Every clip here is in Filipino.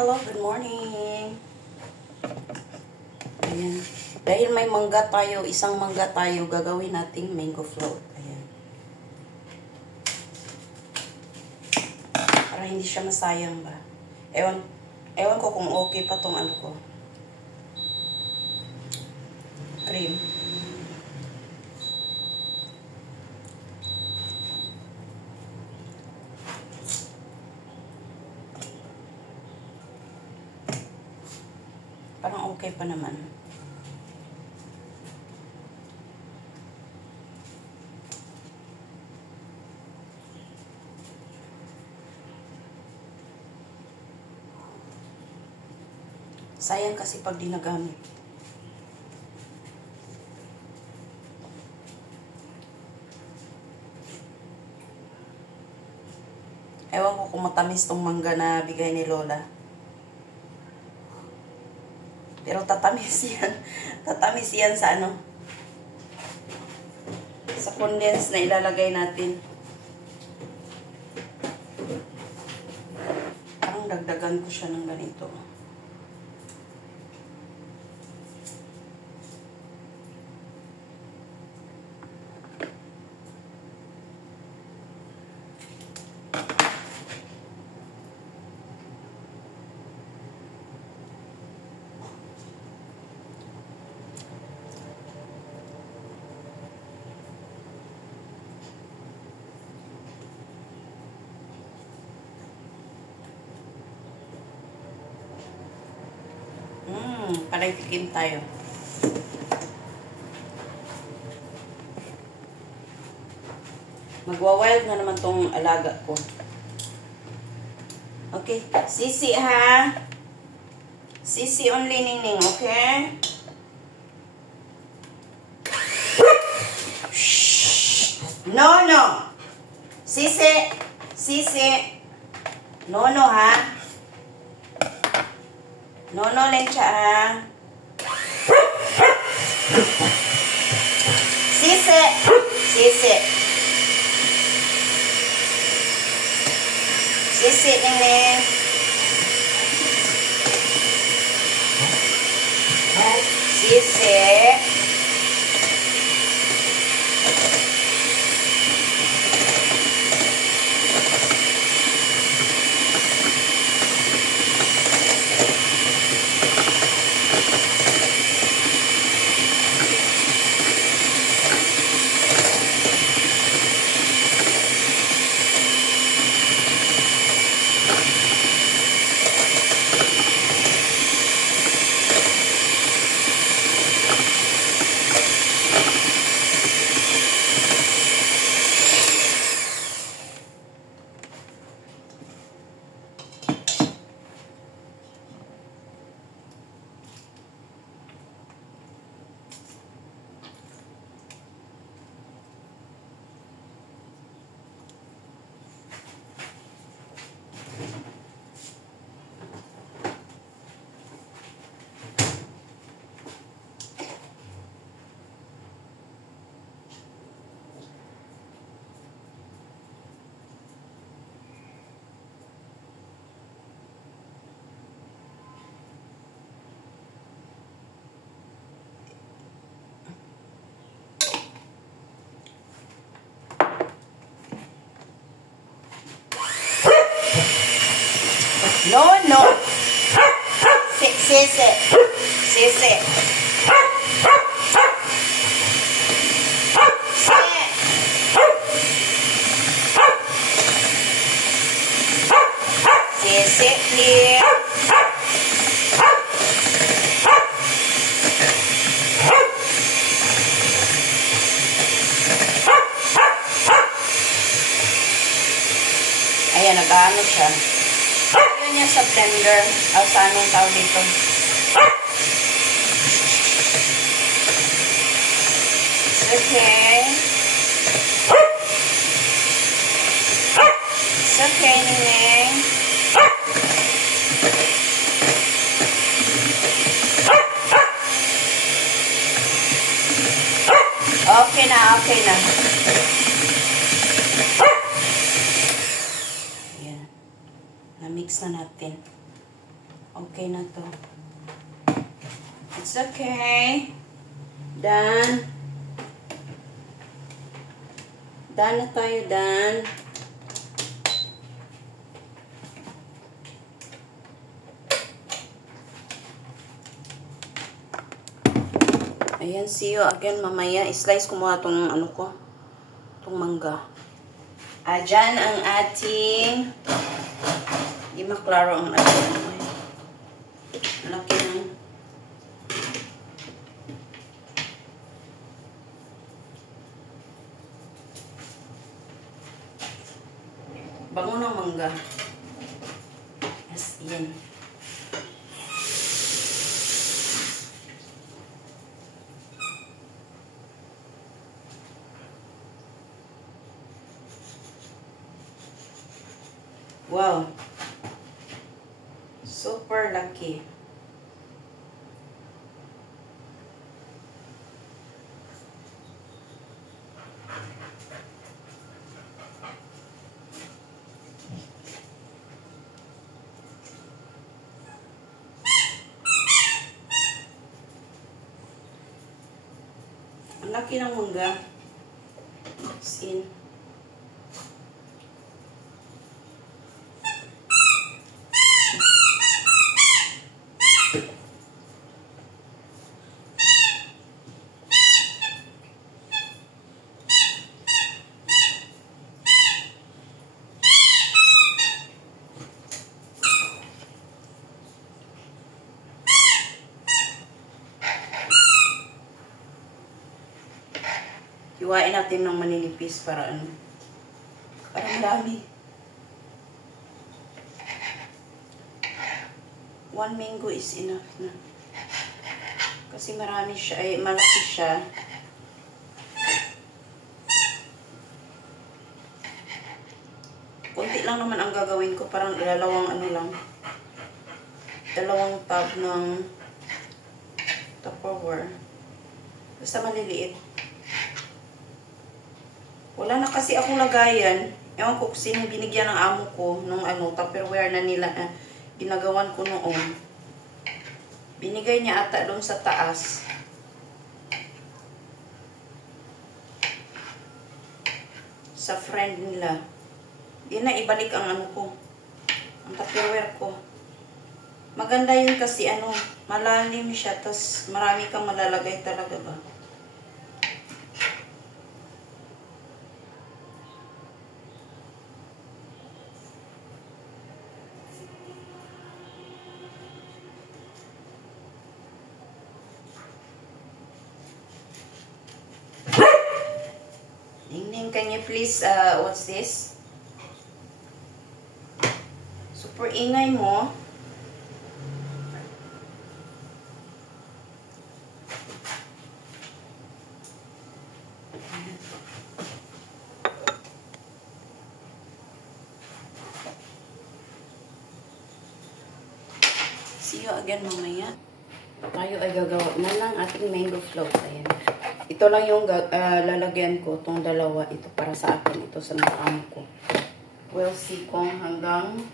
hello, good morning. Ayan. Dahil may mangga tayo, isang mangga tayo, gagawin nating mango float. Ayan. Para hindi siya masayang ba. Ewan ko kung okay pa tong ano ko. Cream. Parang okay pa naman. Sayang kasi pag di nagamit. Ewan ko kung matamis tong mangga na bigay ni Lola. Pero tatamis yan. Tatamis yan sa ano. Sa condense na ilalagay natin. Parang dagdagan ko siya ng ganito. Parang tikim tayo. Magwa-wild na naman tong alaga ko. Okay. Sisi ha. Sisi only, Ningning. Okay? Shh. No, no. Sisi. Sisi. No, no ha. No, no lang siya ha. Sisi. Sisi. Sisi, Ningning. Sisi. No, no. Sisi. Sisi. Sisi, please. Ayan, nag-ano siya. Ayan niya sa blender. O sa anong tawag dito. It's okay. It's okay, Ningning. Okay na, okay na. Ayan. Na-mix na natin. Okay na to. It's okay. Done. Done na tayo, done. Ayan, see you again mamaya. I-slice ko muna itong ano ko. Itong mangga. Ayan ang ating di maklaro ang ating laki ng bango ng mangga. Yes, yan. Wow. Super lucky. Ang laki ng mangga. Sin. Hiwain natin ng maninipis para ano. Para marami. 1 mango is enough na. Kasi marami siya, ay malaki siya. Kunti lang naman ang gagawin ko, parang ilalawang ano lang. Dalawang tab ng Tupperware. Basta maliliit. Wala na kasi akong lagayan. Ewan ko kung sinong binigyan ng amo ko nung ano, Tupperware na nila, ginagawan ko noon. Binigay niya ata doon sa taas. Sa friend nila. Di na ibalik ang ano ko. Ang Tupperware ko. Maganda yun kasi ano, malalim siya. Tas marami kang malalagay talaga ba. Can you please, what's this? Super ingay mo. See you again mamaya. Tayo ay gagawa na lang ating mango float. Ayan. Ito lang yung lalagyan ko, itong dalawa. Ito para sa akin, ito sa mga amo ko. We'll see kung hanggang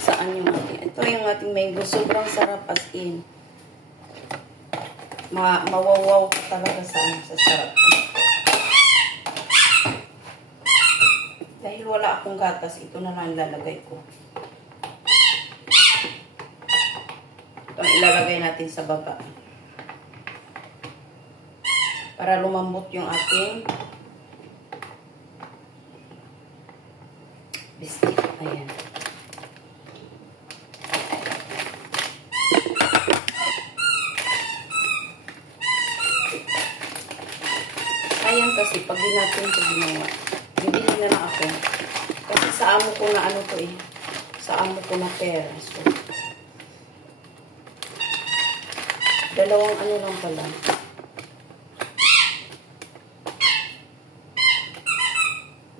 saan yung ating. Ito yung ating mango. Sobrang sarap as in. Mawawaw talaga sa sarap. Dahil wala akong gatas, ito na lang lalagay ko. Ito ang ilalagay natin sa baba. Para lumambot yung ating biscuit. Ayan. Sayang kasi pag di natin ito ginawa. Bibili na lang ako. Kasi sa amo ko na ano to eh. Sa amo ko na pera. So, dalawang ano lang pala.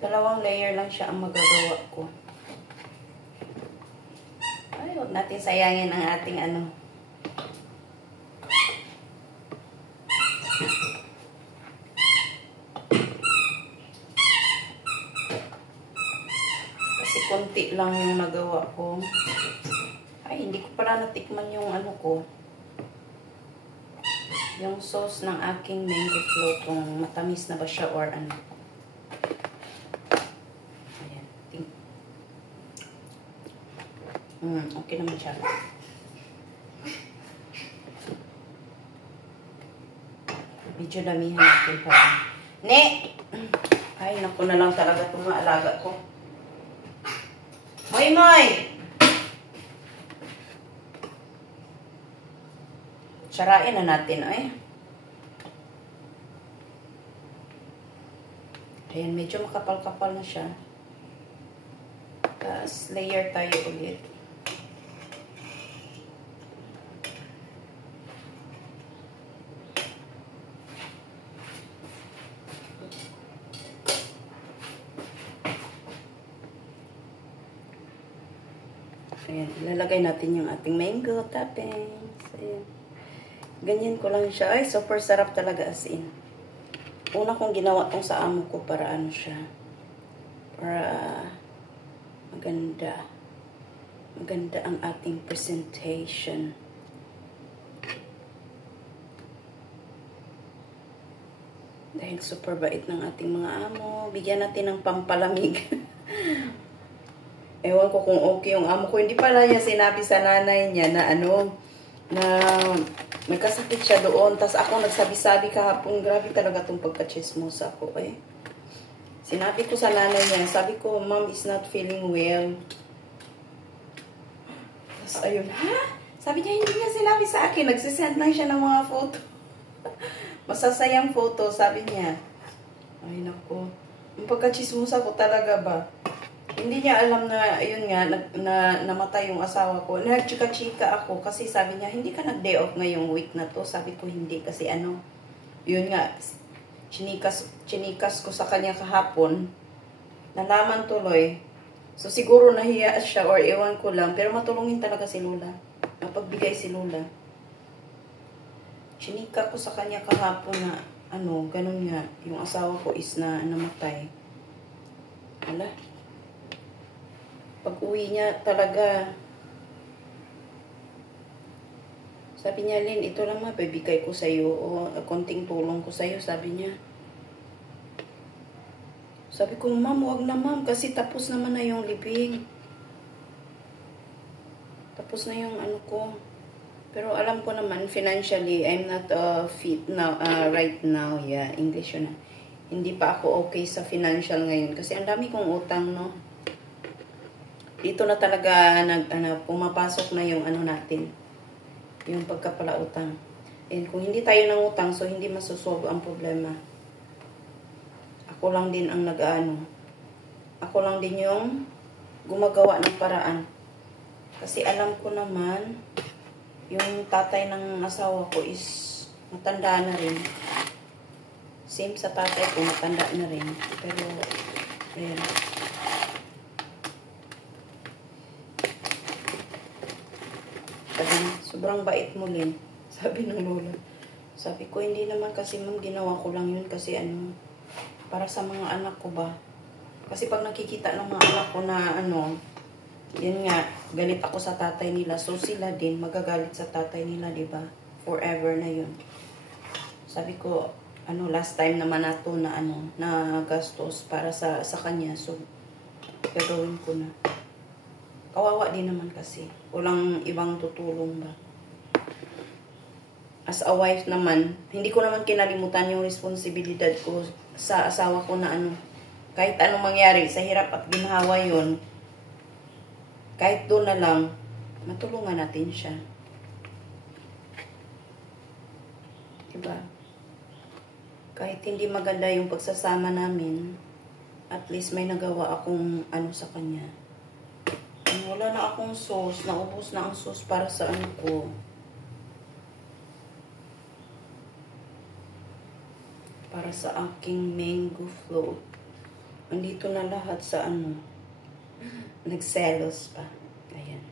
Dalawang layer lang siya ang magagawa ko. Ay, huwag natin sayangin ang ating ano. Kasi konti lang yung nagawa ko. Ay, hindi ko pala natikman yung ano ko. Yung sauce ng aking mango float, kung matamis na ba siya or ano. Ayan. Okay naman siya. Medyo damihan natin pa. Ne! Ay, naku na lang talaga itong mga alaga ko. Moy, moy! Sarain na natin, ay. Ayan, medyo makapal-kapal na siya. Tapos, layer tayo ulit. Ayan, ilalagay natin yung ating mango toppings. Ayan. Ganyan ko lang siya. Ay, super sarap talaga as in. Una kong ginawa tong sa amo ko para ano siya. Para maganda. Maganda ang ating presentation. Dahil super bait ng ating mga amo. Bigyan natin ng pampalamig. Ewan ko kung okay yung amo ko. Hindi pala niya sinabi sa nanay niya na ano, na may kasakit siya doon. Tapos ako nagsabi-sabi kahapon, grabe talaga itong pagkachismosa ko eh. Sinabi ko sa nanay niya, sabi ko, Mom is not feeling well. Tapos ayun, ha? Sabi niya, hindi niya sinabi sa akin. Nagsisend lang siya ng mga photo. Masasayang photo, sabi niya. Ay naku. Yung pagkachismosa ko talaga ba? Hindi niya alam na, ayun nga, namatay yung asawa ko. Nagchika-chika ako kasi sabi niya, hindi ka nag-day off ngayong week na to. Sabi ko, hindi kasi ano, yun nga, chinikas ko sa kanya kahapon. Nalaman tuloy. So siguro nahiya siya or ewan ko lang. Pero matulungin talaga si Lola. Mapagbigay si Lola. Chinika ko sa kanya kahapon na, ano, ganun nga, yung asawa ko is na namatay. Wala. Pag-uwi niya talaga, sabi niya, Lynn, ito lang mapibigay ko sa'yo o konting tulong ko sa'yo, sabi niya. Sabi ko, Ma'am, wag na Ma'am, kasi tapos naman na yung libing. Tapos na yung ano ko. Pero alam ko naman, financially, I'm not fit now, right now. Yeah, English yun na. Hindi pa ako okay sa financial ngayon kasi ang dami kong utang, no? Dito na talaga pumapasok na yung ano natin. Yung pagkapalautang. And kung hindi tayo nang utang, so hindi masusolve ang problema. Ako lang din ang nag-ano. Ako lang din yung gumagawa ng paraan. Kasi alam ko naman, yung tatay ng asawa ko is matanda na rin. Same sa tatay ko, matanda na rin. Pero, ayan. Sobrang bait mo, Lynn. Sabi ng lola. Sabi ko, hindi naman kasi Ma'am, ginawa ko lang yun kasi ano, para sa mga anak ko ba. Kasi pag nakikita ng mga anak ko na ano, yun nga, galit ako sa tatay nila. So sila din, magagalit sa tatay nila, diba? Forever na yun. Sabi ko, ano, last time naman na to na ano, na gastos para sa kanya. So, gagawin ko na. Kawawa din naman kasi. Walang ibang tutulong ba. As a wife naman, hindi ko naman kinalimutan yung responsibilidad ko sa asawa ko na ano, kahit anong mangyari, sa hirap at ginhawa yun, kahit doon na lang, matulungan natin siya. Diba? Kahit hindi maganda yung pagsasama namin, at least may nagawa akong ano sa kanya. Wala na akong sauce. Naubos na ang sauce para sa ano ko. Para sa aking mango float. Andito na lahat sa ano. Nagselos pa. Ayan.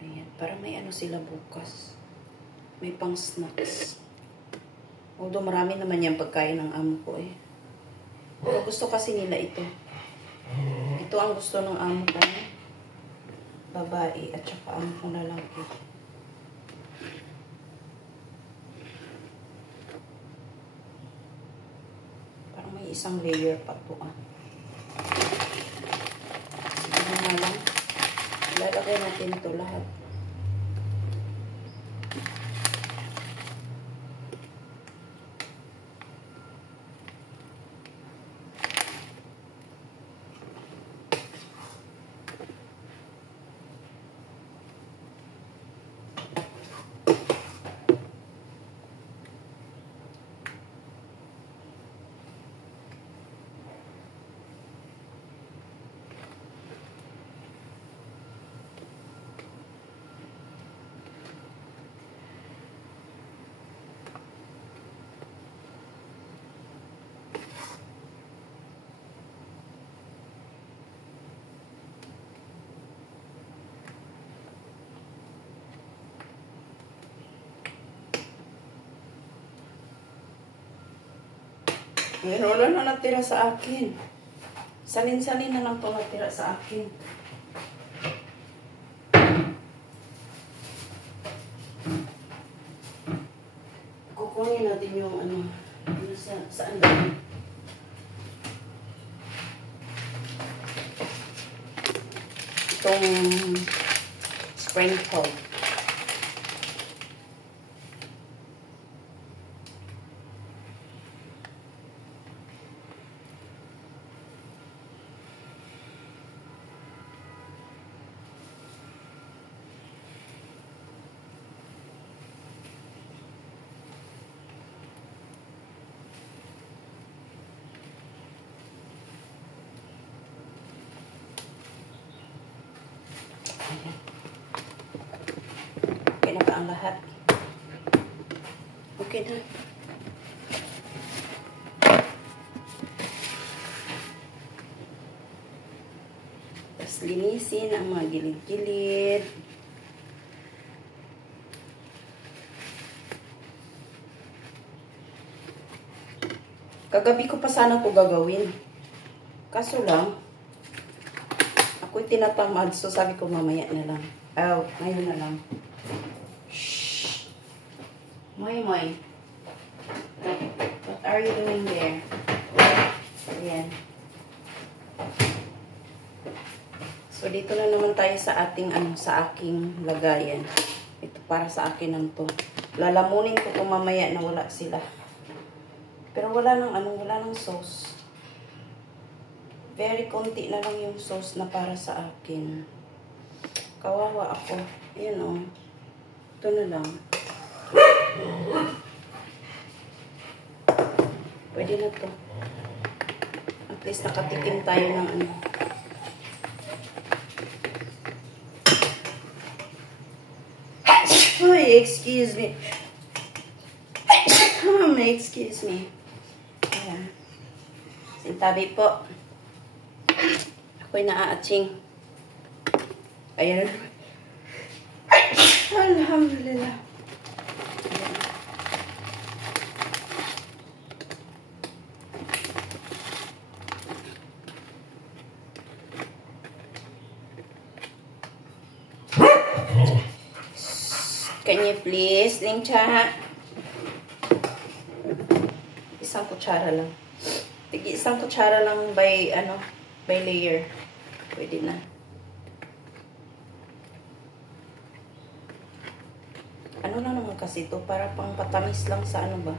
Ayan. Para may ano sila bukas. May pang snacks. Although marami naman yung pagkain ng amo ko eh. Pero gusto kasi nila ito. Ito ang gusto ng amo kong babae at saka amo kong lalaki. Parang may isang layer pa to ah. Sige na lang. Ilalagay natin ito lahat. Ngayon, wala na natira sa akin. Salin-salin na lang ito natira sa akin. Kukunin natin yung ano saan ba? Itong sprinkle. Okay na ba ang lahat? Okay na. Tapos linisin ang mga gilid-gilid. Kagabi ko pa sana ito gagawin. Kaso lang, ako'y tinatamad. So sabi ko mamaya na lang. Oh, ngayon na lang. Shh. Moy. What are you doing there? Ayan. So dito na naman tayo sa ating sa aking lagayan. Ito para sa akin lang to. Lalamunin ko kung mamaya na wala sila. Pero wala nang sauce. Very konti na lang yung sauce na para sa akin. Kawawa ako. Ayan o. Ito na lang. Pwede na to. At least nakatikim tayo ng Ay, excuse me. Excuse me. Ayan. Sintabi po. Ako'y naaatsing. Ayan. Alhamdulillah. Ayan. Can you please, Lingcha? Isang kutsara lang. Isang kutsara lang by layer. Pwede na. Ano lang naman kasi ito? Para pang patamis lang sa ba?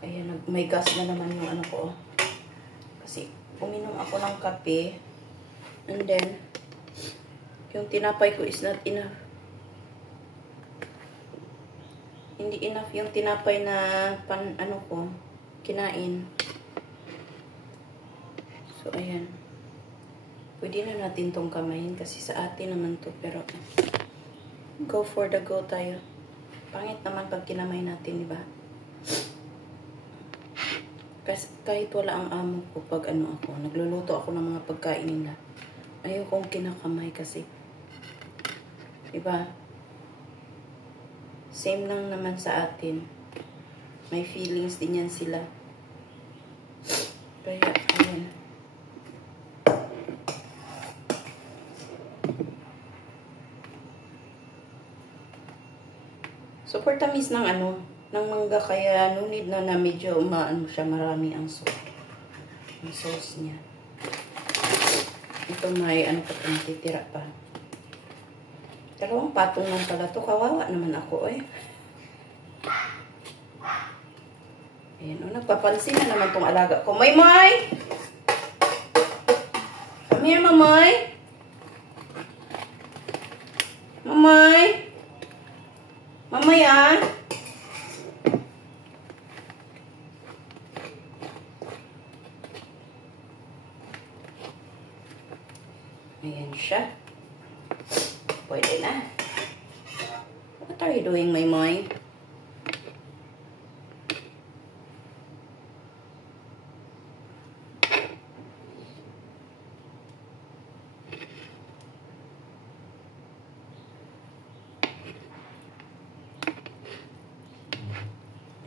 Ayan, may gas na naman yung ko. Kasi uminom ako ng kape. And then, yung tinapay ko is not enough. Hindi enough yung tinapay na kinain. So, ayan. Pwede na natin tong kamayin kasi sa atin naman to. Pero, go for the go tayo. Pangit naman pag kinamay natin, diba? Kasi kahit wala ang amo ko pag ako, nagluluto ako ng mga pagkain nila. Ayaw kong kinakamay kasi. Diba? Same lang naman sa atin. May feelings din yan sila. Kaya, ayan. Super tamis ng ng mangga, kaya no need na medyo umaan siya, marami ang sauce niya. Ito may pa itong titira pa. 2 patong lang pala to. Kawawa naman ako eh. Ayan, nagpapansin na naman tong alaga ko. Maymay! Come here, Mamay! Mamay! Mamay, ah! Ayan siya. Pwede na. What are you doing, Maymay?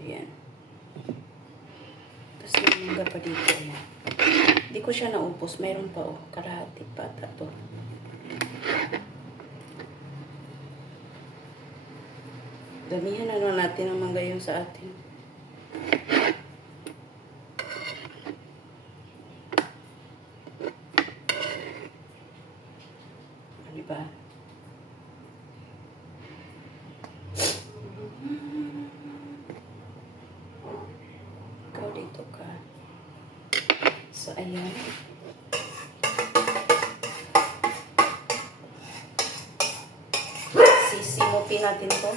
Ayan. Tapos may mangga pa dito. Ayan. Hindi ko siya naupos. Mayroon pa, oh. Kalahati pa ata to. Damihan na natin ang mangga yung sa atin. Diba? Ikaw dito ka. So, ayan. Sisimupin natin to.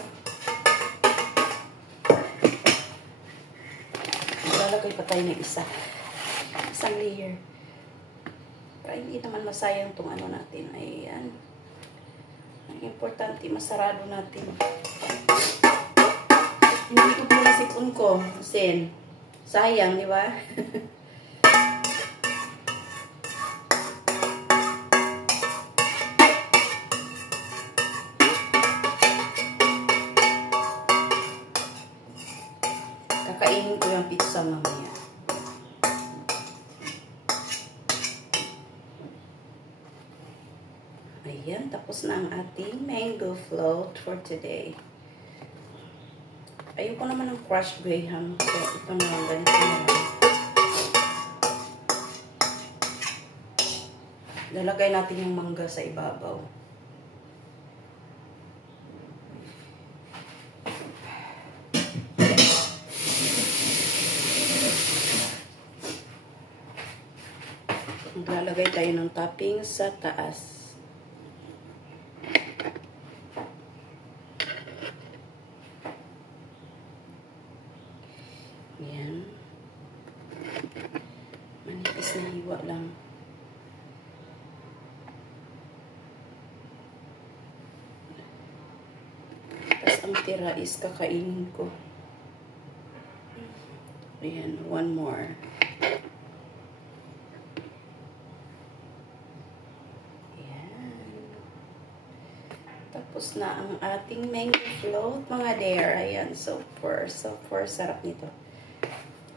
Lalagay pa tayo ng isang layer. Para hindi naman masayang itong natin. Ayan. Ang importante, masarado natin. Hindi ko po nasipon ko. Kasi, sayang, di ba? Kakainin ko yung pizza mamaya. Ayan, tapos na ang ating mango float for today. Ayoko naman ng crushed graham. So, ito na lang. Ganito na lang. Lalagay natin yung mangga sa ibabaw. Maglalagay tayo ng topping sa taas. Yan. Manipis na hiwa lang. Tapos ang tira is kakainin ko. Ayan, one more. Tapos na ang ating mango float, mga dear. Ayan, super sarap nito.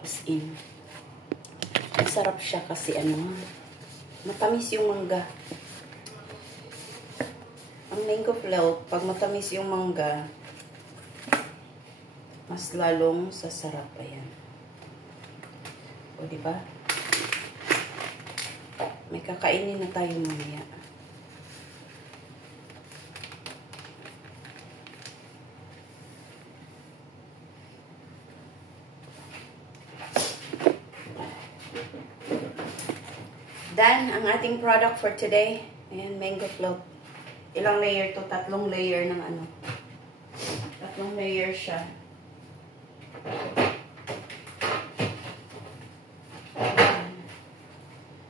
As in. Masarap siya kasi matamis yung mangga. Ang mango float, pag matamis yung mangga, mas lalong sasarap. Ayan. O, diba? May kakainin na tayo mamaya. Done ang ating product for today. Ayan, mango float. Ilang layer to? 3 layer ng 3 layer siya.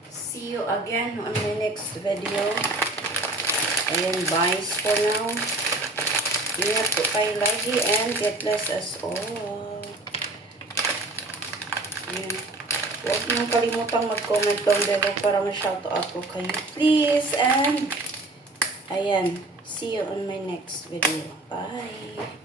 See you again on my next video. Ayan, bye for now. Ingat po kayo lagi and God bless us all. Ayan. Huwag niyong kalimutang mag-comment down below para ma-shoutout ko kayo. Please, and ayan, see you on my next video. Bye!